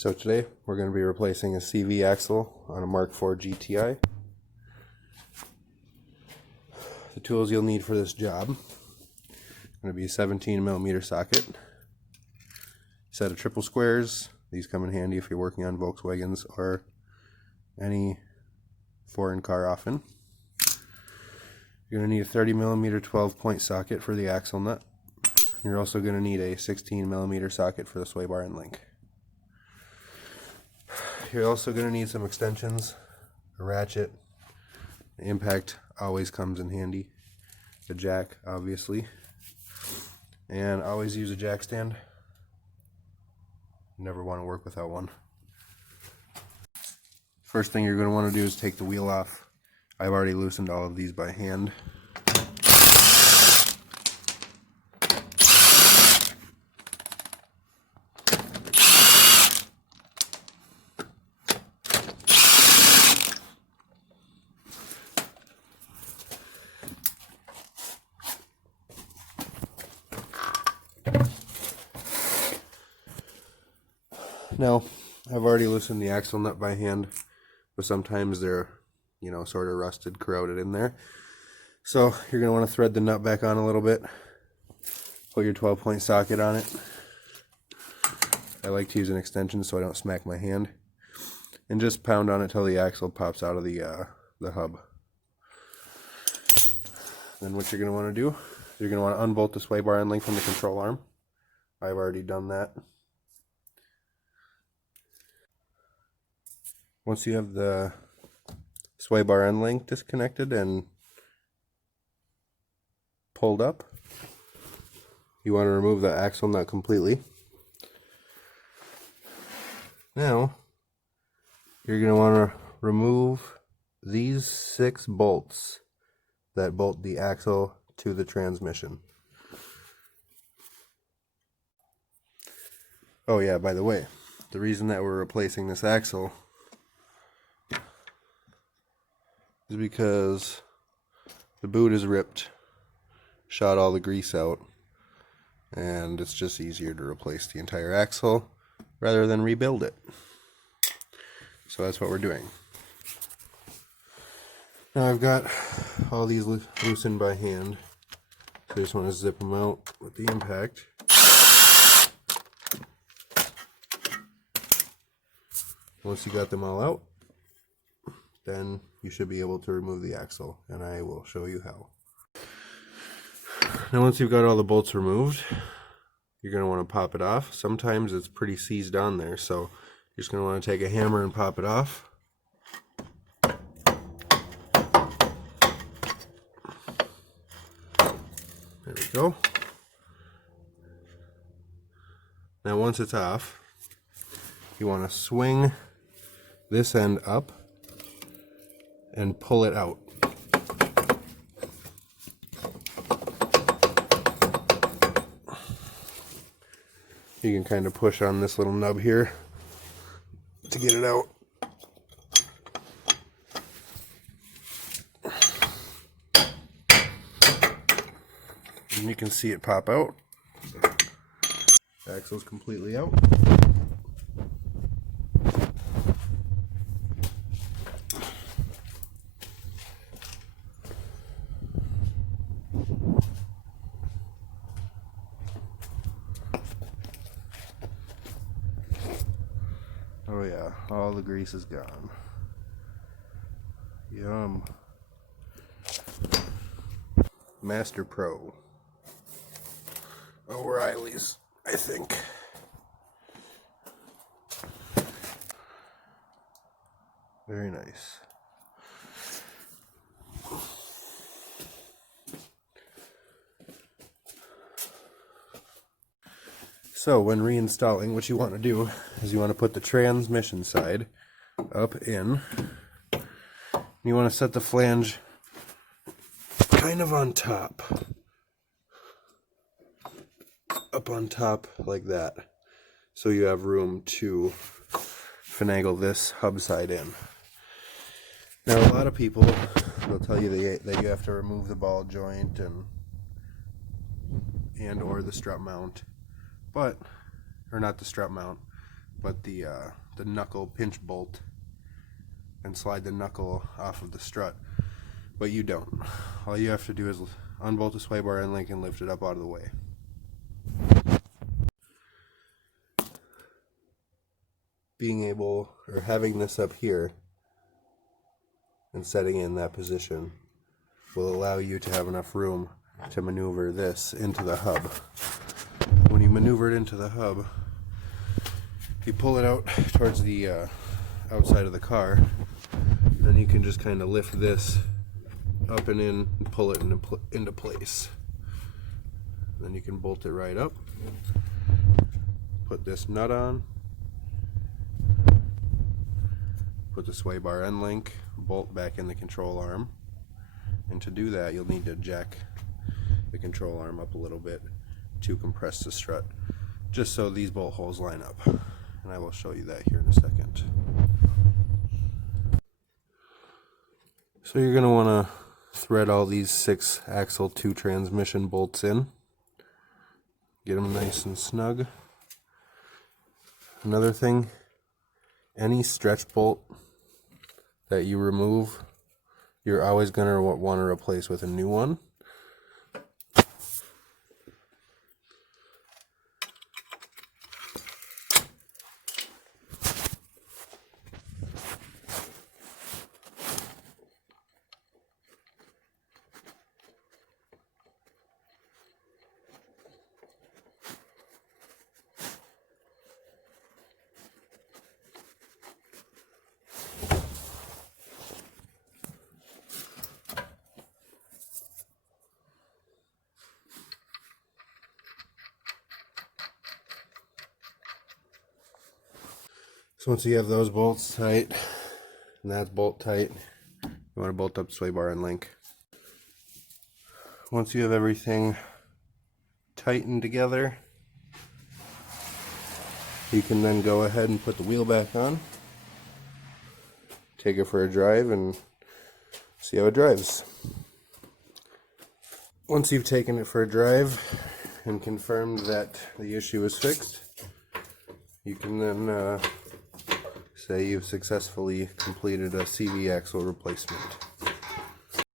So today we're going to be replacing a CV axle on a Mk4 GTI. The tools you'll need for this job are going to be a 17mm socket, set of triple squares. These come in handy if you're working on Volkswagens or any foreign car often. You're going to need a 30mm 12-point socket for the axle nut. You're also going to need a 16mm socket for the sway bar and link. You're also going to need some extensions, a ratchet. The impact always comes in handy. The jack, obviously. And always use a jack stand. Never want to work without one. First thing you're going to want to do is take the wheel off. I've already loosened all of these by hand. Now, I've already loosened the axle nut by hand, but sometimes they're, sort of rusted, corroded in there. So you're going to want to thread the nut back on a little bit. Put your 12-point socket on it. I like to use an extension so I don't smack my hand. And just pound on it till the axle pops out of the hub. Then what you're going to want to do, you're going to want to unbolt the sway bar and link from the control arm. I've already done that. Once you have the sway bar end link disconnected and pulled up, you want to remove the axle nut completely. Now, you're going to want to remove these 6 bolts that bolt the axle to the transmission. Oh yeah, by the way, the reason that we're replacing this axle is because the boot is ripped, shot all the grease out, and it's just easier to replace the entire axle rather than rebuild it. So that's what we're doing. Now I've got all these loosened by hand, so I just want to zip them out with the impact. Once you got them all out, then you should be able to remove the axle, and I will show you how. Now once you've got all the bolts removed, you're going to want to pop it off. Sometimes it's pretty seized on there, so you're just going to want to take a hammer and pop it off. There we go. Now once it's off, you want to swing this end up and pull it out. You can kind of push on this little nub here to get it out. And you can see it pop out. The axle's completely out. Oh yeah, all the grease is gone. Yum. Master Pro. O'Reilly's, I think. Very nice. So when reinstalling, what you want to do is you want to put the transmission side up in. You want to set the flange kind of on top. Up on top like that. So you have room to finagle this hub side in. Now a lot of people, they'll tell you that you have to remove the ball joint and or the strut mount, but, or not the strut mount, but the knuckle pinch bolt and slide the knuckle off of the strut, but you don't. All you have to do is unbolt the sway bar end link and lift it up out of the way. Being able, or having this up here and setting it in that position will allow you to have enough room to maneuver this into the hub. When you maneuver it into the hub, you pull it out towards the outside of the car, then you can just kind of lift this up and in and pull it into place. Then you can bolt it right up, put this nut on, put the sway bar end link, bolt back in the control arm, and to do that you'll need to jack the control arm up a little bit to compress the strut, just so these bolt holes line up, and I will show you that here in a second. So you're going to want to thread all these 6 axle 2 transmission bolts in, get them nice and snug. Another thing, any stretch bolt that you remove, you're always going to want to replace with a new one. So once you have those bolts tight, and that's bolt tight, you want to bolt up the sway bar end link. Once you have everything tightened together, you can then go ahead and put the wheel back on, take it for a drive, and see how it drives. Once you've taken it for a drive and confirmed that the issue is fixed, you can then say you've successfully completed a CV axle replacement.